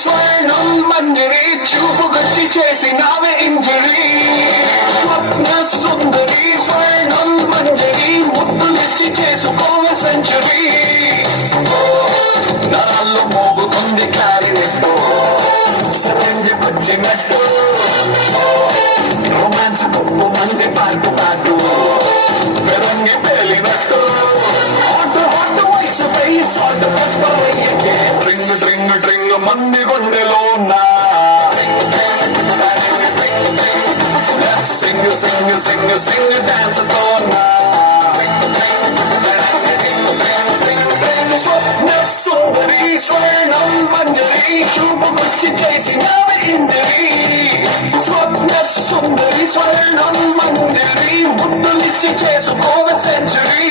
స్వర్ణం మంజరి చూపుకొచ్చి చేసినావే ఇంజరీ స్వప్న సుందరి స్వర్ణం మంజరి ముద్దులిచ్చి చేసుకోవే సెంచరీ నాలో మోగుతుంది క్లారినెట్టు సరంజి వచ్చినట్టు రొమాన్స్ పప్పు మంది పాటు పాటు పెరంగి పేలినట్టు హాట్ హాట్ వయసు పై సాట్ పట్టుకోవయ్యకే డ్రింగ్ డ్రింగ్ డ్రింగ్ మంది గుండెలో ఉన్నా sing sing sing sing dance తోనా స్వప్న సుందరి స్వర్ణం మంజరి చూపుకొచ్చి చేసినావే ఇంజరీ స్వప్న సుందరి స్వర్ణం మంజరి ముద్దులిచ్చి చేసుకోవే సెంచరీ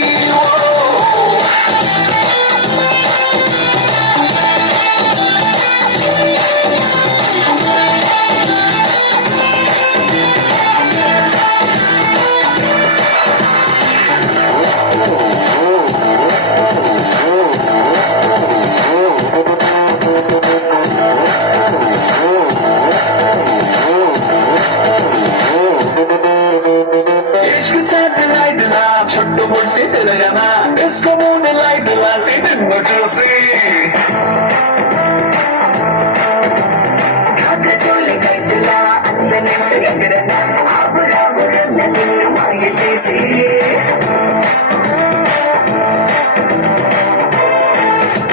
చుట్టుముట్టి తిరగనా డిస్కో మూన్ లైట్ లాంటి నిన్ను చూసి కాకచోలి కట్టులా అందనెట్టు ఎగరనా ఆపురాగురన్న నిన్ను మాయ చేసి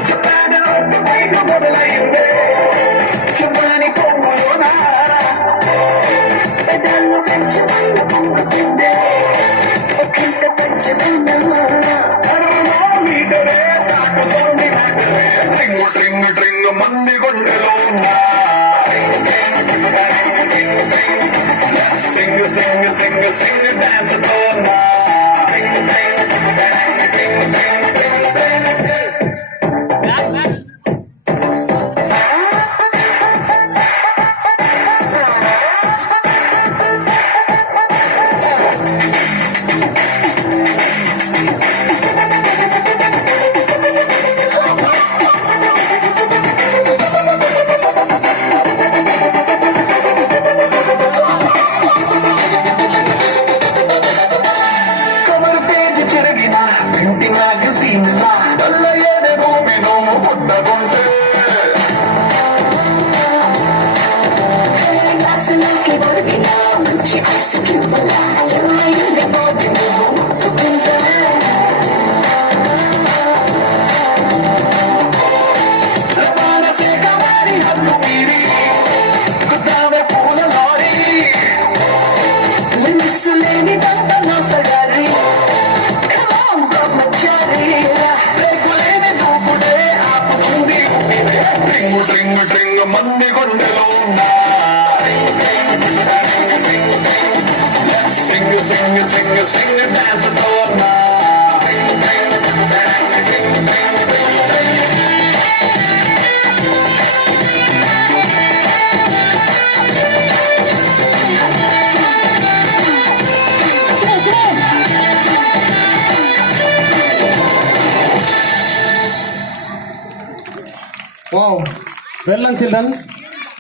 చెప్పాను పైకి మొదలైందే చెప్పని పొంగులోనా పెదాలు పెంచవల్ల పొంగుతుందే డ్రింగ్ డ్రింగ్ మంది గుండెలో ఉన్నా sing sing sing sing dance తోనా డ్రింగ్ డ్రింగ్ మంది గుండెలో ఉన్నా sing sing sing sing dance తోనా Wow, well done children.